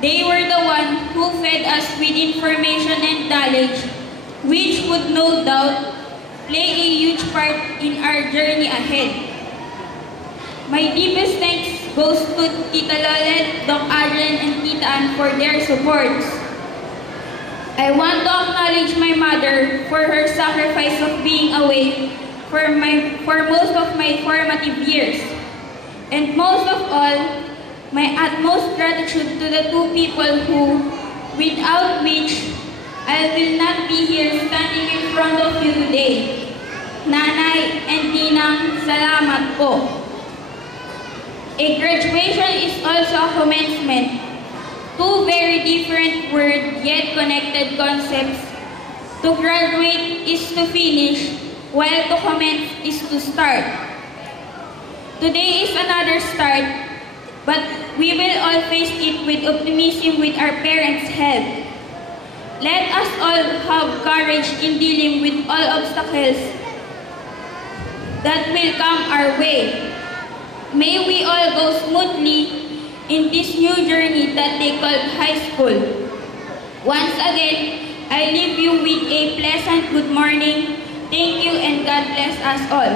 They were the one who fed us with information and knowledge, which would no doubt play a huge part in our journey ahead. My deepest thanks goes to Tita Lolet, Doc Adrian, and Tita Ann for their supports. I want to acknowledge my mother for her sacrifice of being away for most of my formative years. And most of all, my utmost gratitude to the two people who, without which, I will not be here standing in front of you today. Nanay and Ninang, salamat po. A graduation is also a commencement. Two very different words yet connected concepts. To graduate is to finish, while to commence is to start. Today is another start, but we will all face it with optimism with our parents' help. Let us all have courage in dealing with all obstacles that will come our way. May we all go smoothly in this new journey that they call high school. Once again, I leave you with a pleasant good morning. Thank you and God bless us all.